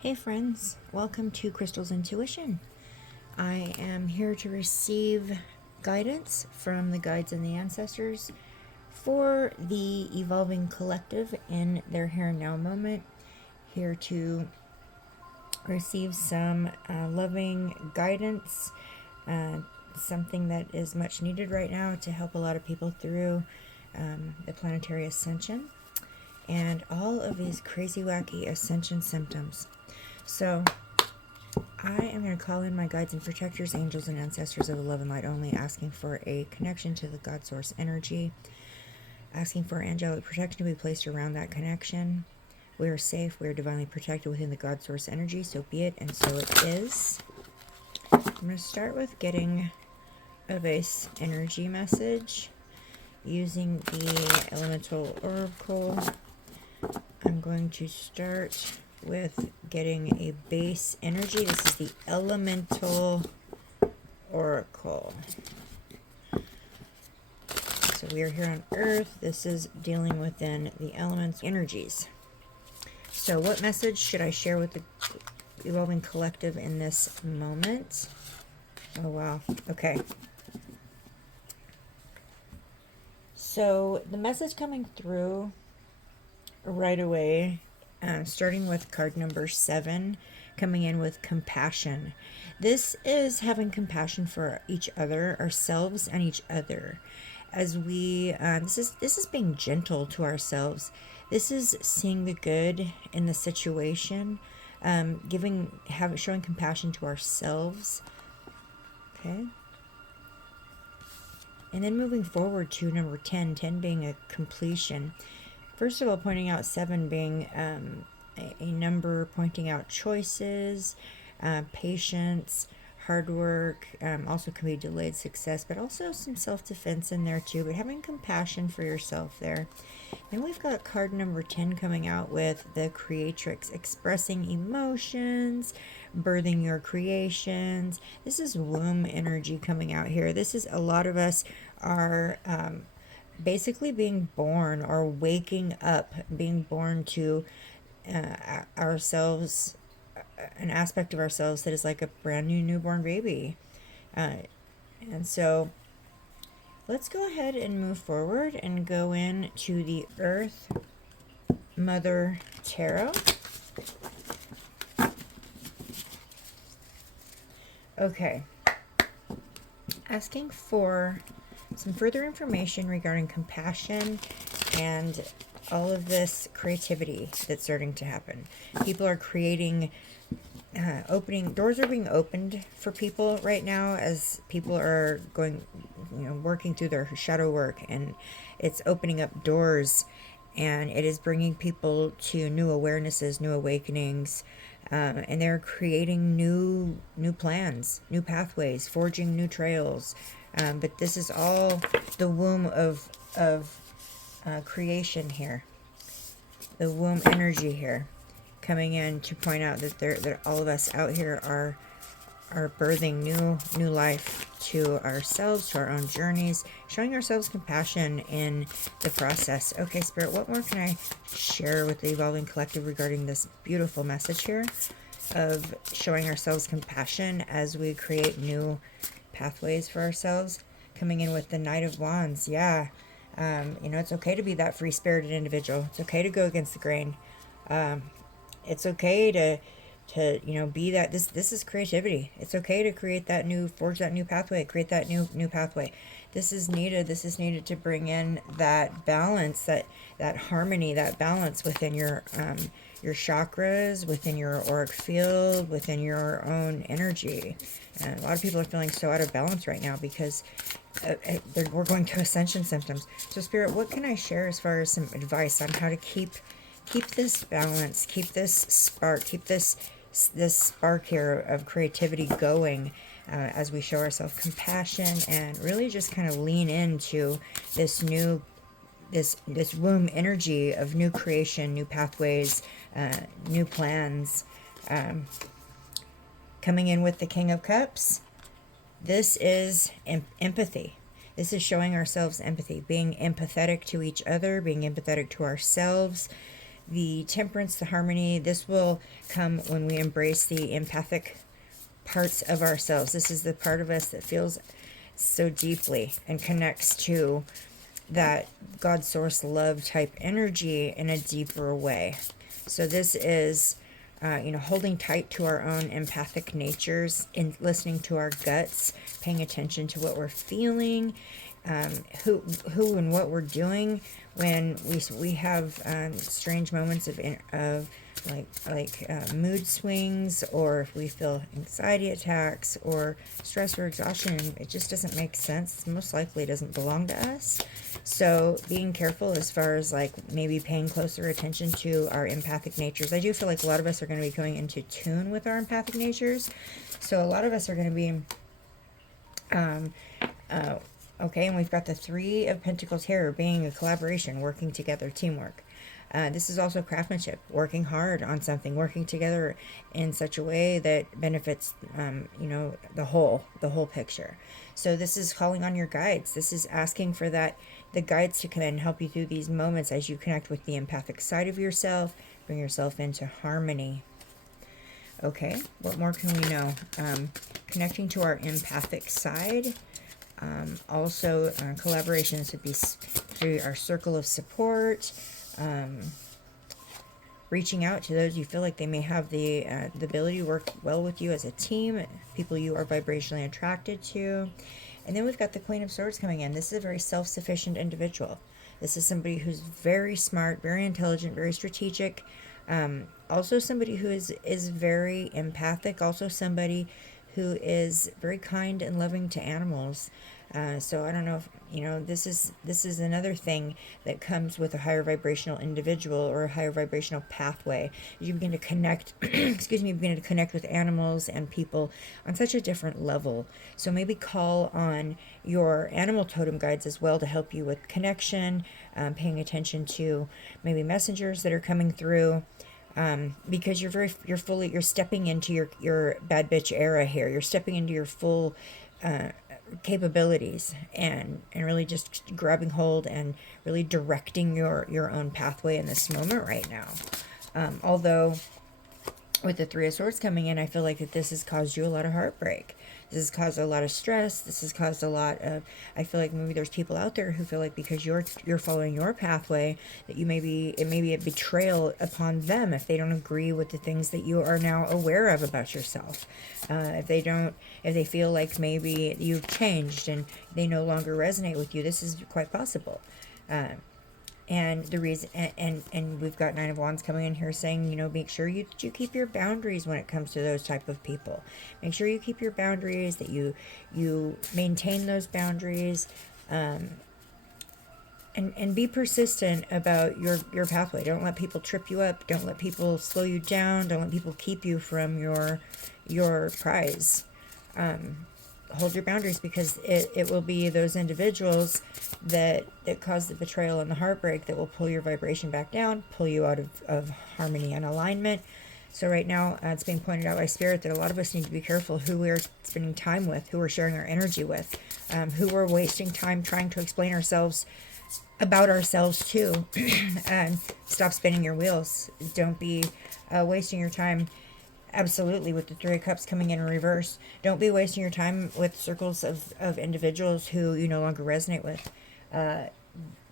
Hey friends, welcome to Crystal's Intuition. I am here to receive guidance from the guides and the ancestors for the evolving collective in their here and now moment. Here to receive some loving guidance, something that is much needed right now to help a lot of people through the planetary ascension and all of these crazy wacky ascension symptoms. So I am going to call in my guides and protectors, angels and ancestors of the love and light only, asking for a connection to the God source energy, asking for angelic protection to be placed around that connection. We are safe, we are divinely protected within the God source energy, so be it, and so it is. I'm going to start with getting a base energy message using the elemental oracle. I'm going to start with getting a base energy. This is the elemental oracle. So we are here on Earth. This is dealing within the elements energies. So what message should I share with the evolving collective in this moment? Oh wow, okay. So the message coming through right away, starting with card number 7, coming in with compassion. This is having compassion for each other, ourselves, and each other. As we, this is being gentle to ourselves. This is seeing the good in the situation, showing compassion to ourselves. Okay. And then moving forward to number 10, 10 being a completion. First of all, pointing out 7 being a number pointing out choices, patience, hard work, also can be delayed success, but also some self-defense in there too, but having compassion for yourself there. Then we've got card number 10 coming out with the creatrix, expressing emotions, birthing your creations. This is womb energy coming out here. This is a lot of us are basically being born or waking up, being born to ourselves, an aspect of ourselves that is like a brand new newborn baby. And so let's go ahead and move forward and go into the Earth Mother Tarot. Okay. Asking for some further information regarding compassion and all of this creativity that's starting to happen. People are creating, doors are being opened for people right now as people are going, working through their shadow work, and it's opening up doors, and it is bringing people to new awarenesses, new awakenings, and they're creating new plans, new pathways, forging new trails. But this is all the womb of creation here, the womb energy here, coming in to point out that all of us out here are birthing new life to ourselves, to our own journeys, showing ourselves compassion in the process. Okay, Spirit, what more can I share with the evolving collective regarding this beautiful message here of showing ourselves compassion as we create new pathways for ourselves? Coming in with the Knight of Wands. Yeah, it's okay to be that free-spirited individual. It's okay to go against the grain. It's okay to be that. This is creativity. It's okay to create that forge that new pathway, create that new pathway. This is needed. This is needed to bring in that balance, that harmony, that balance within your chakras, within your auric field, within your own energy. And a lot of people are feeling so out of balance right now because we're going to ascension symptoms. So Spirit, what can I share as far as some advice on how to keep this balance, keep this spark, keep this spark here of creativity going, as we show ourselves compassion and really just kind of lean into this this womb energy of new creation, new pathways, new plans. Coming in with the King of Cups, this is empathy. This is showing ourselves empathy, being empathetic to each other, being empathetic to ourselves. the temperance, the harmony, this will come when we embrace the empathic parts of ourselves. This is the part of us that feels so deeply and connects to that God source love type energy in a deeper way. So this is holding tight to our own empathic natures and listening to our guts, paying attention to what we're feeling, who and what we're doing when we have strange moments of mood swings, or if we feel anxiety attacks or stress or exhaustion. It just doesn't make sense. Most likely it doesn't belong to us. So being careful as far as like maybe paying closer attention to our empathic natures. I do feel like a lot of us are going to be going into tune with our empathic natures. So a lot of us are going to be okay, and we've got the Three of Pentacles here, being a collaboration, working together, teamwork. This is also craftsmanship, working hard on something, working together in such a way that benefits, the whole picture. So this is calling on your guides. This is asking for the guides to come in and help you through these moments as you connect with the empathic side of yourself, bring yourself into harmony. Okay, what more can we know? Connecting to our empathic side. Also, collaborations would be through our circle of support, reaching out to those you feel like they may have the ability to work well with you as a team, people you are vibrationally attracted to. And then we've got the Queen of Swords coming in. This is a very self-sufficient individual. This is somebody who's very smart, very intelligent, very strategic. Also somebody who is very empathic. Also somebody who is very kind and loving to animals. So I don't know if, this is another thing that comes with a higher vibrational individual or a higher vibrational pathway. You begin to connect, begin to connect with animals and people on such a different level. So maybe call on your animal totem guides as well to help you with connection, paying attention to maybe messengers that are coming through. Because you're stepping into your bad bitch era here. You're stepping into your full capabilities and really just grabbing hold and really directing your own pathway in this moment right now. Although with the Three of Swords coming in, I feel like that this has caused you a lot of heartbreak. This has caused a lot of stress. This has caused a lot of, I feel like maybe there's people out there who feel like because you're following your pathway, that it may be a betrayal upon them if they don't agree with the things that you are now aware of about yourself. If they feel like maybe you've changed and they no longer resonate with you, this is quite possible. And the reason, and we've got Nine of Wands coming in here saying, make sure you keep your boundaries when it comes to those type of people. Make sure you keep your boundaries, that you maintain those boundaries, and be persistent about your pathway. Don't let people trip you up. Don't let people slow you down. Don't let people keep you from your prize. Hold your boundaries, because it will be those individuals that cause the betrayal and the heartbreak that will pull your vibration back down, pull you out of harmony and alignment. So right now, it's being pointed out by Spirit that a lot of us need to be careful who we're spending time with, who we're sharing our energy with, who we're wasting time trying to explain ourselves about ourselves to. And stop spinning your wheels. Don't be wasting your time. Absolutely, with the Three of Cups coming in reverse. Don't be wasting your time with circles of individuals who you no longer resonate with.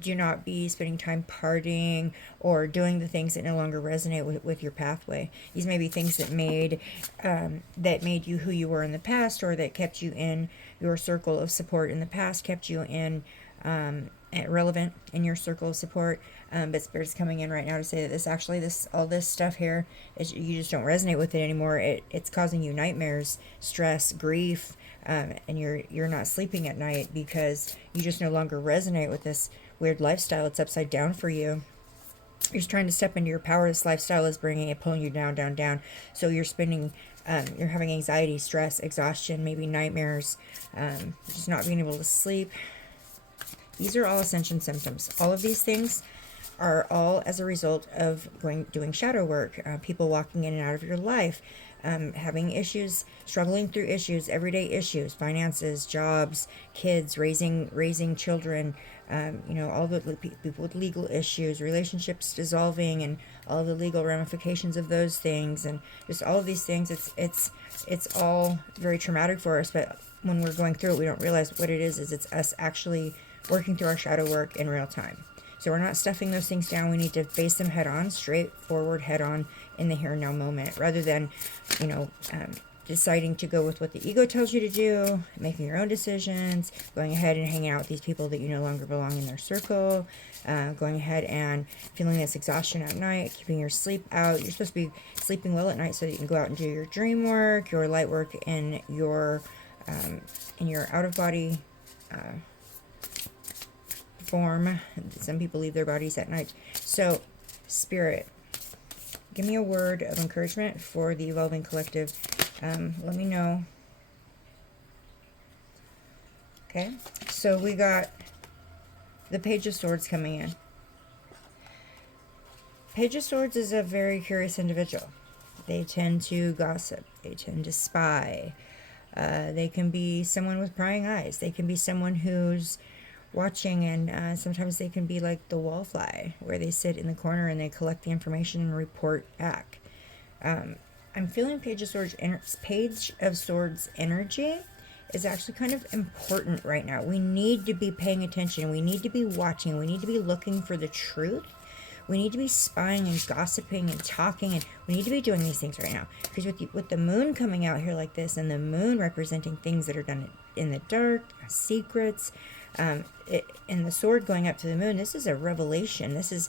Do not be spending time partying or doing the things that no longer resonate with your pathway. These may be things that made you who you were in the past, or that kept you in your circle of support in the past, kept you in relevant in your circle of support. But Spirit's coming in right now to say that all this stuff here, you just don't resonate with it anymore. It's causing you nightmares, stress, grief, and you're not sleeping at night because you just no longer resonate with this weird lifestyle. It's upside down for you. You're just trying to step into your power. This lifestyle is pulling you down, down, down. So you're you're having anxiety, stress, exhaustion, maybe nightmares, just not being able to sleep. These are all Ascension symptoms. All of these things are all as a result of doing shadow work, people walking in and out of your life, having issues, struggling through issues, everyday issues, finances, jobs, kids, raising children, all the people with legal issues, relationships dissolving, and all the legal ramifications of those things, and just all of these things. It's all very traumatic for us, but when we're going through it, we don't realize what it is it's us actually working through our shadow work in real time. So we're not stuffing those things down. We need to face them head on, straightforward, head on, in the here and now moment, rather than, deciding to go with what the ego tells you to do, making your own decisions, going ahead and hanging out with these people that you no longer belong in their circle, going ahead and feeling this exhaustion at night, keeping your sleep out. You're supposed to be sleeping well at night so that you can go out and do your dream work, your light work, in your out of body form. Some people leave their bodies at night. So, Spirit, give me a word of encouragement for the Evolving Collective. Let me know. Okay, so we got the Page of Swords coming in. Page of Swords is a very curious individual. They tend to gossip. They tend to spy. They can be someone with prying eyes. They can be someone who's watching, and sometimes they can be like the wallfly, where they sit in the corner and they collect the information and report back. I'm feeling Page of Swords energy is actually kind of important right now. We need to be paying attention. We need to be watching. We need to be looking for the truth. We need to be spying and gossiping and talking, and we need to be doing these things right now. Because with the moon coming out here like this, and the moon representing things that are done in the dark, secrets, and the sword going up to the moon, this is a revelation. This is,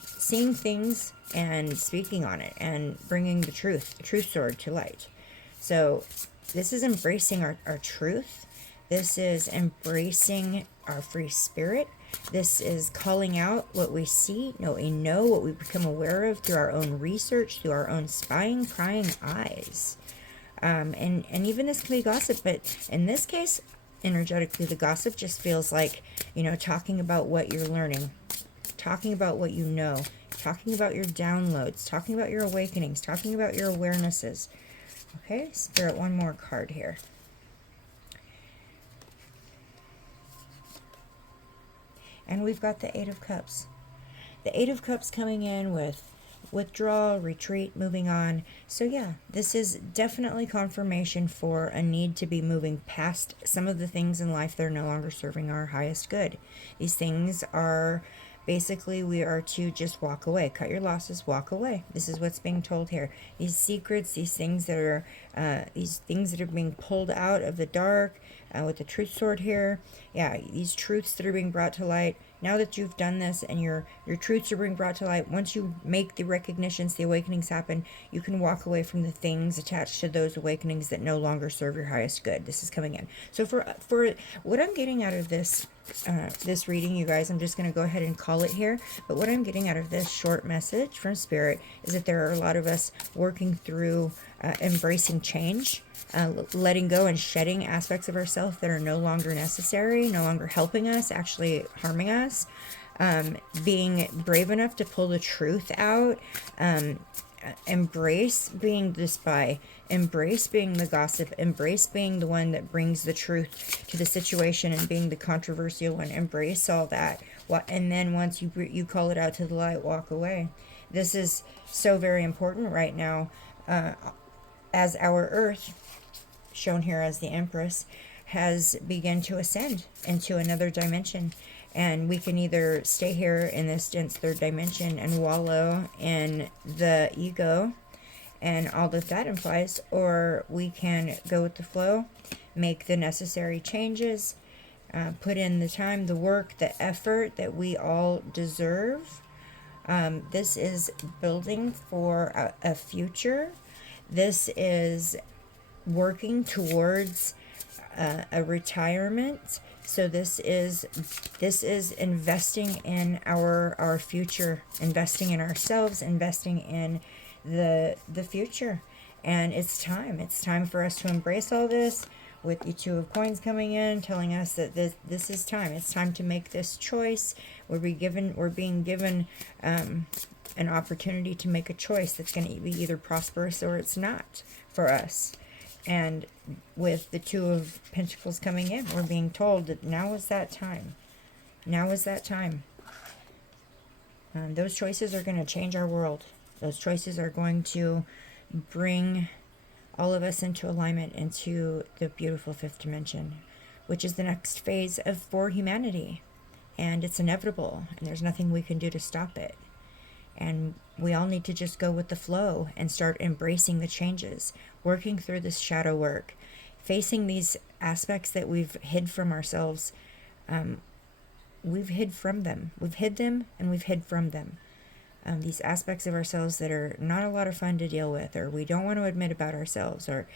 seeing things and speaking on it and bringing the truth sword to light. So this is embracing our truth. This is embracing our free spirit. This is calling out what we see, what we know, what we become aware of through our own research, through our own spying, prying eyes. And even this can be gossip, but in this case, energetically, the gossip just feels like, talking about what you're learning, talking about what you know, talking about your downloads, talking about your awakenings, talking about your awarenesses. Okay, Spirit, one more card here. And we've got the Eight of Cups. The Eight of Cups coming in with withdrawal, retreat, moving on. So yeah, this is definitely confirmation for a need to be moving past some of the things in life that are no longer serving our highest good. These things are basically, we are to just walk away. Cut your losses, walk away. This is what's being told here. These secrets, these things that are being pulled out of the dark, with the truth sword here. Yeah, these truths that are being brought to light. Now that you've done this and your truths are being brought to light, once you make the recognitions, the awakenings happen, you can walk away from the things attached to those awakenings that no longer serve your highest good. This is coming in. So for what I'm getting out of this reading, you guys, I'm just going to go ahead and call it here. But what I'm getting out of this short message from Spirit is that there are a lot of us working through embracing change, letting go and shedding aspects of ourselves that are no longer necessary, no longer helping us, actually harming us, being brave enough to pull the truth out, embrace being the spy, embrace being the gossip, embrace being the one that brings the truth to the situation and being the controversial one, embrace all that. And then once you call it out to the light, walk away. This is so very important right now, as our Earth, shown here as the Empress, has begun to ascend into another dimension. And we can either stay here in this dense third dimension and wallow in the ego and all that that implies, or we can go with the flow, make the necessary changes, put in the time, the work, the effort that we all deserve. This is building for a future. This is working towards a retirement. So this is investing in our future, investing in ourselves, investing in the future. And it's time for us to embrace all this, with the Two of Coins coming in, telling us that this is time. It's time to make this choice. We're being given an opportunity to make a choice that's going to be either prosperous or it's not for us. And with the Two of Pentacles coming in, we're being told that now is that time. Now is that time. Those choices are going to change our world. Those choices are going to bring all of us into alignment into the beautiful fifth dimension, which is the next phase of for humanity. And it's inevitable, and there's nothing we can do to stop it. And we all need to just go with the flow and start embracing the changes, working through this shadow work, facing these aspects that we've hid from ourselves. We've hid from them. We've hid them and we've hid from them. These aspects of ourselves that are not a lot of fun to deal with, or we don't want to admit about ourselves, or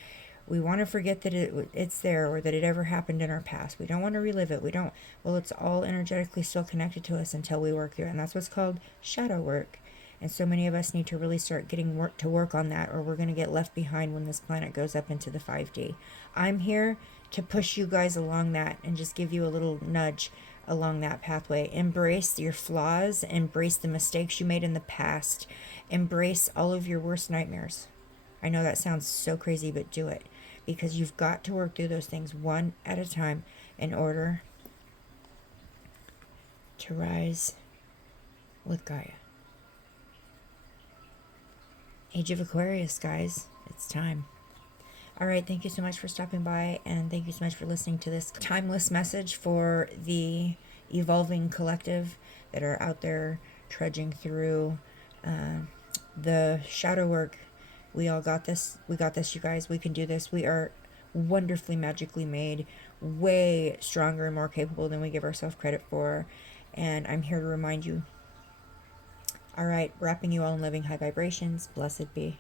we want to forget that it's there, or that it ever happened in our past. We don't want to relive it. Well, it's all energetically still connected to us until we work through it. And that's what's called shadow work. And so many of us need to really start getting to work on that, or we're going to get left behind when this planet goes up into the 5D. I'm here to push you guys along that and just give you a little nudge along that pathway. Embrace your flaws, embrace the mistakes you made in the past, embrace all of your worst nightmares. I know that sounds so crazy, but do it, because you've got to work through those things one at a time in order to rise with Gaia. Age of Aquarius, guys. It's time. All right, thank you so much for stopping by, and thank you so much for listening to this timeless message for the evolving collective that are out there trudging through the shadow work. We all got this. We got this, you guys. We can do this. We are wonderfully, magically made, way stronger and more capable than we give ourselves credit for. And I'm here to remind you. All right, wrapping you all in loving high vibrations. Blessed be.